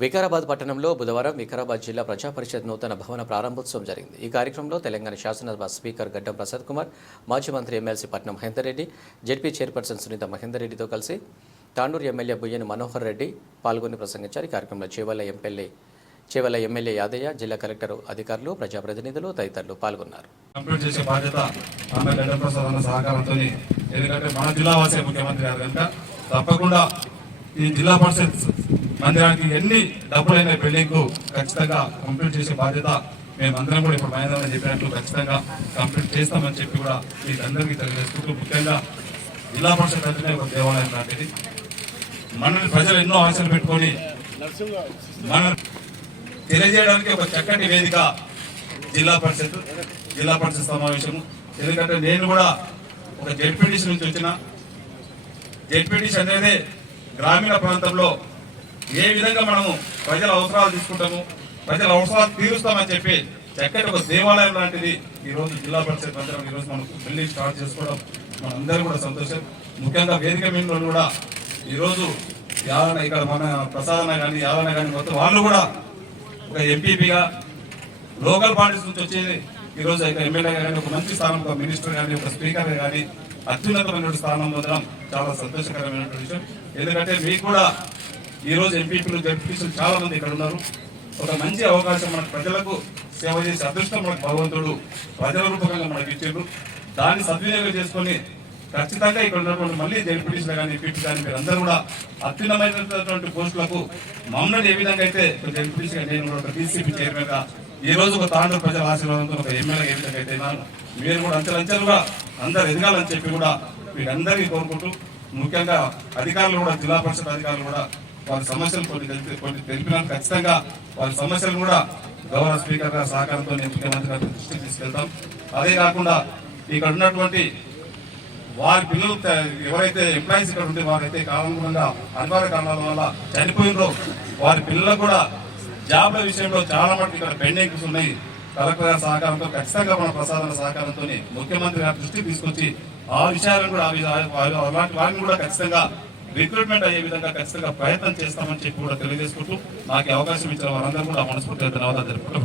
వికారాబాద్ పట్టణంలో బుధవారం వికారాబాద్ జిల్లా ప్రజా పరిషత్ నూతన భవన ప్రారంభోత్సవం జరిగింది. ఈ కార్యక్రమంలో తెలంగాణ శాసనసభ స్పీకర్ గడ్డం ప్రసాద్ కుమార్, మాజీ మంత్రి ఎమ్మెల్సీ పట్నం మహేందర్ రెడ్డి, జెడ్పీ చైర్పర్సన్ సునీత మహేందర్ రెడ్డితో కలిసి తాండూరు ఎమ్మెల్యే బుయ్యని మనోహర్ రెడ్డి పాల్గొని ప్రసంగించారు. ఈ కార్యక్రమంలో చేవల ఎమ్మెల్యే యాదయ్య, జిల్లా కలెక్టర్, అధికారులు, ప్రజాప్రతినిధులు తదితరులు పాల్గొన్నారు. కంప్లీట్ చేసే బాధ్యత ఆమె గడ్డం ప్రసాద్ అన్న సహకారంతో, ఎందుకంటే మన జిల్లా వాసే ముఖ్యమంత్రి గారు కనుక తప్పకుండా ఈ జిల్లా పరిషత్ మందిరానికి ఎన్ని డబ్బులైన బిల్డింగ్ ఖచ్చితంగా కంప్లీట్ చేసే బాధ్యత మేమందరం కూడా ఇప్పుడు మహేంద్ర చెప్పినట్టు ఖచ్చితంగా కంప్లీట్ చేస్తామని చెప్పి కూడా మీకు అందరికీ తెలియజేసుకుంటూ, ముఖ్యంగా జిల్లా పరిషత్ అంటేనే ఒక దేవాలయం లాంటిది. మనల్ని ప్రజలు ఎన్నో ఆశలు పెట్టుకొని మనం తెలియజేయడానికి ఒక చక్కటి వేదిక జిల్లా పరిషత్ సమావేశము. ఎందుకంటే నేను కూడా ఒక జెడ్పీటీసీ నుంచి వచ్చిన, జెడ్పీటీసీ అనేది గ్రామీణ ప్రాంతంలో ఏ విధంగా మనము ప్రజల అవసరాలు తీసుకుంటాము, ప్రజల అవసరాలు తీరుస్తామని చెప్పి చక్కటి ఒక దేవాలయం లాంటిది ఈరోజు జిల్లా పరిషత్ మందిరం ఈరోజు మనకు బిల్డింగ్ స్టార్ట్ చేసుకోవడం మనందరూ కూడా సంతోషం. ముఖ్యంగా వేదిక మీద కూడా ఈరోజు ఇక్కడ మన ప్రసాదన కానీ యాదన కానీ మొత్తం వాళ్ళు కూడా ఒక ఎంపీపీగా లోకల్ పార్టీస్ నుంచి వచ్చేది ఈరోజు ఇక్కడ ఎమ్మెల్యే కానీ ఒక మంచి స్థానం, ఒక మినిస్టర్ కానీ ఒక స్పీకర్ కానీ అత్యున్నతమైన స్థానం పొందడం చాలా సంతోషకరమైన విషయం. ఎందుకంటే మీకు కూడా ఈరోజు ఎంపీపీలు, జడ్పీసీలు చాలా మంది ఇక్కడ ఉన్నారు. ఒక మంచి అవకాశం మనకు ప్రజలకు సేవ చేసే అదృష్టం మనకు భగవంతుడు ప్రజల రూపకంగా మనకి ఇచ్చారు. దాన్ని సద్వినియోగం చేసుకొని ఖచ్చితంగా ఇక్కడ ఉన్నటువంటి మళ్ళీ జడ్పీటీసీలు కానీ ఎంపీపీ కానీ మీరు అందరూ కూడా అత్యున్నతమైనటువంటి పోస్టులకు మమ్మల్ని ఏ విధంగా అయితే జడ్పీటీసీగా నేను ఒక టీసీపీ చైర్మన్ గా ఈ రోజు ఒక తాండూరు ప్రజల ఆశీర్వాదంతో ఒక ఎమ్మెల్యే ఏ విధంగా అయితే మీరు కూడా అంచెలంచెలుగా అందరు ఎదగాలని చెప్పి కూడా మీకు అందరికీ కోరుకుంటూ, ముఖ్యంగా అధికారులు కూడా జిల్లా పరిషత్ అధికారులు కూడా వారి సమస్యలు కొన్ని తెలిపినారు. ఖచ్చితంగా వారి సమస్యలు కూడా గౌరవ స్పీకర్ గారి సహకారంతో ముఖ్యమంత్రి గారి దృష్టికి తీసుకెళ్తాం. అదే కాకుండా ఇక్కడ ఉన్నటువంటి వారి పిల్లలు ఎవరైతే ఎంప్లాయీస్ ఇక్కడ ఉంటే వారైతే కారణంగా అనివార్య కారణాల వల్ల చనిపోయినో వారి పిల్లలకు కూడా జాబ్ల విషయంలో చాలా మటుకు ఇక్కడ పెండింగ్స్ ఉన్నాయి. కలెక్టర్ గారి సహకారంతో ఖచ్చితంగా మన ప్రసాదన సహకారంతో ముఖ్యమంత్రి గారి దృష్టికి తీసుకొచ్చి ఆ విషయాలను కూడా అలాంటి వారిని కూడా ఖచ్చితంగా రిక్రూట్మెంట్ అయ్యే విధంగా ఖచ్చితంగా ప్రయత్నం చేస్తామని చెప్పి కూడా తెలియజేసుకుంటూ నాకు అవకాశం ఇచ్చిన వారందరూ కూడా మనస్ఫూర్తిగా ధన్యవాదాలు తెలుపుకుంటూ